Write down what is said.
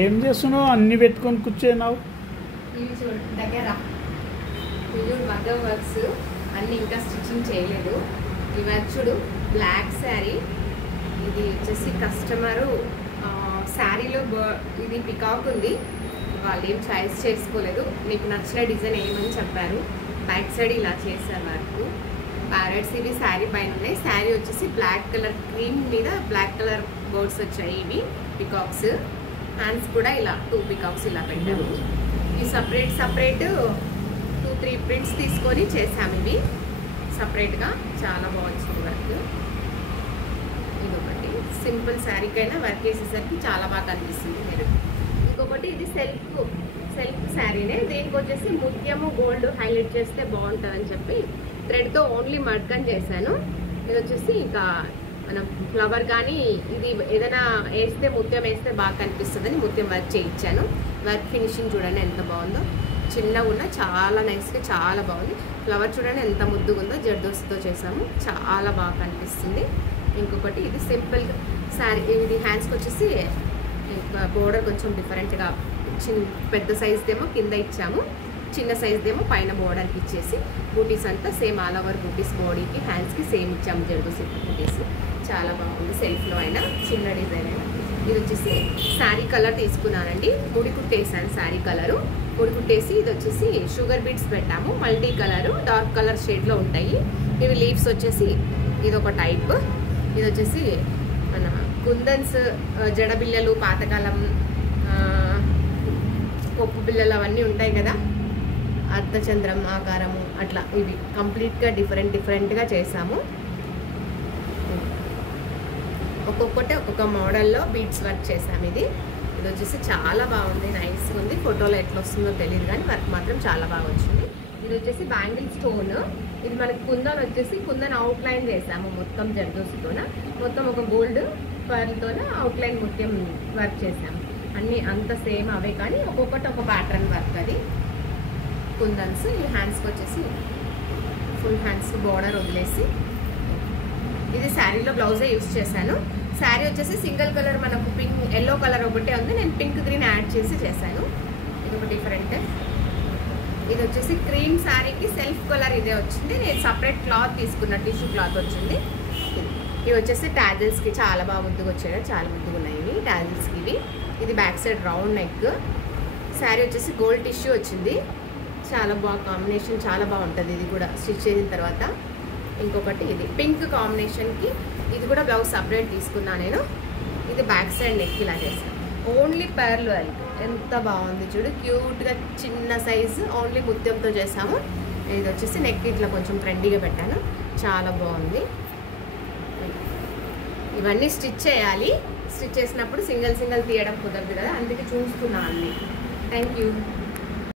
ఏం చేస్తున్నావు? అన్ని పెట్టుకొని కూర్చున్నావు. ఇవి చూడు దగ్గర మగ్గం వర్క్స్ అన్నీ ఇంకా స్టిచ్చింగ్ చేయలేదు. ఇవి చూడు బ్లాక్ శారీ, ఇది వచ్చేసి కస్టమరు శారీలో ఇది పికాక్ ఉంది, వాళ్ళు ఏం చాయిస్ చేసుకోలేదు. నీకు నచ్చిన డిజైన్ ఏమని చెప్పారు. బ్యాక్ సైడ్ ఇలా చేశారు వర్క్. ప్యారెట్స్ ఇవి శారీ పైన ఉన్నాయి. శారీ వచ్చేసి బ్లాక్ కలర్ క్రీమ్ మీద బ్లాక్ కలర్ బోర్డ్స్ వచ్చాయి. ఇవి పికాక్స్. హ్యాండ్స్ కూడా ఇలా 2 పికాక్స్ ఇలా పెట్టాము. ఇవి సపరేట్ 2-3 ప్రింట్స్ తీసుకొని చేసాము. ఇవి సపరేట్గా చాలా బాగుంది వర్క్. ఇదొకటి సింపుల్ శారీకైనా వర్క్ వేసేసరికి చాలా బాగా కనిపిస్తుంది మీరు. ఇంకొకటి ఇది సెల్ఫ్ శారీనే, దీనికి వచ్చేసి ముత్యము గోల్డ్ హైలైట్ చేస్తే బాగుంటుందని చెప్పి థ్రెడ్తో ఓన్లీ మడ్కన్ చేశాను. ఇది వచ్చేసి ఇంకా మనం ఫ్లవర్ కానీ ఇది ఏదైనా వేస్తే ముత్యం వేస్తే బాగా కనిపిస్తుందని ముత్యం వర్క్ చేయించాను. వర్క్ ఫినిషింగ్ చూడండి ఎంత బాగుందో, చిన్నగా ఉన్న చాలా నైస్గా చాలా బాగుంది. ఫ్లవర్ చూడండి ఎంత ముద్దుగా ఉందో, జర్దోస్తో చేసాము, చాలా బాగా కనిపిస్తుంది. ఇంకొకటి ఇది సింపుల్ శారీ, ఇది హ్యాండ్స్కి వచ్చేసి బోర్డర్ కొంచెం డిఫరెంట్గా పెద్ద సైజ్దేమో కింద ఇచ్చాము, చిన్న సైజ్దేమో పైన బోర్డర్కి ఇచ్చేసి బూటీస్ అంతా సేమ్ ఆల్ ఓవర్ బూటీస్, బాడీకి హ్యాండ్స్కి సేమ్ ఇచ్చాము జర్దోసి బూటీస్. చాలా బాగుంది. సెల్ఫ్లో అయినా చిన్న డిజైన్ అయినా. ఇది వచ్చేసి శారీ కలర్ తీసుకున్నానండి, ముడి కుట్టేసాను శారీ కలరు. ముడి కుట్టేసి ఇది వచ్చేసి షుగర్ బీట్స్ పెట్టాము, మల్టీ కలరు డార్క్ కలర్ షేడ్లో ఉంటాయి. ఇవి లీవ్స్ వచ్చేసి ఇదొక టైప్. ఇది వచ్చేసి మన కుందన్స్ జడబిల్లలు, పాతకాలం పప్పు బిల్లలు అవన్నీ ఉంటాయి కదా, అర్ధచంద్రం ఆకారము అట్లా, ఇవి కంప్లీట్గా డిఫరెంట్గా చేసాము. ఒక్కొక్కటి ఒక్కొక్క మోడల్లో బీడ్స్ వర్క్ చేసాము. ఇది వచ్చేసి చాలా బాగుంది, నైస్గా ఉంది. ఫోటోలో ఎట్లా వస్తుందో తెలియదు కానీ వర్క్ మాత్రం చాలా బాగా వచ్చింది. ఇది వచ్చేసి బ్యాంగిల్ స్టోన్. ఇది మనకి కుందన్ వచ్చేసి కుందన్ అవుట్లైన్ చేసాము మొత్తం జర్దోసితోన, మొత్తం ఒక గోల్డ్ పర్ల్తోన అవుట్లైన్ మొత్తం వర్క్ చేసాము. అన్నీ అంత సేమ్ అవే కానీ ఒక్కొక్కటి ఒక ప్యాటర్న్ వర్క్. అది కుందన్స్. ఈ హ్యాండ్స్కి వచ్చేసి ఫుల్ హ్యాండ్స్ బోర్డర్ వదిలేసి, ఇది శారీలో బ్లౌజే యూస్ చేశాను. శారీ వచ్చేసి సింగిల్ కలర్ మనకు పింక్ ఎల్లో కలర్ ఒకటే ఉంది, నేను పింక్ గ్రీన్ యాడ్ చేసి చేశాను. ఇది ఒక డిఫరెంట్. ఇది వచ్చేసి క్రీమ్ శారీకి సెల్ఫ్ కలర్ ఇదే వచ్చింది, నేను సపరేట్ క్లాత్ తీసుకున్న టిష్యూ క్లాత్ వచ్చింది. ఇవి వచ్చేసి టాజిల్స్కి చాలా బాగా ముద్దుగా వచ్చాయి, చాలా ముద్దుగా ఉన్నాయి ఇవి టాజిల్స్కి. ఇవి ఇది back side round neck. Sari వచ్చేసి గోల్డ్ టిష్యూ వచ్చింది, చాలా బాగా కాంబినేషన్, చాలా బాగుంటుంది. ఇది కూడా స్టిచ్ చేసిన తర్వాత. ఇంకొకటి ఇది పింక్ కాంబినేషన్కి, ఇది కూడా బ్లౌజ్ సపరేట్ తీసుకున్నా నేను. ఇది బ్యాక్ సైడ్ నెక్ ఇలా చేస్తాను, ఓన్లీ పర్ల్ వర్క్. ఎంత బాగుంది చూడు, క్యూట్గా చిన్న సైజు, ఓన్లీ ముత్యంతో చేసాము. ఇది వచ్చేసి నెక్ ఇట్లా కొంచెం ట్రెండీగా పెట్టాను, చాలా బాగుంది. ఇవన్నీ స్టిచ్ చేయాలి, స్టిచ్ చేసినప్పుడు సింగిల్ తీయడం కుదరదు కదా, అందుకే చూస్తున్నాను అన్నీ. Thank you.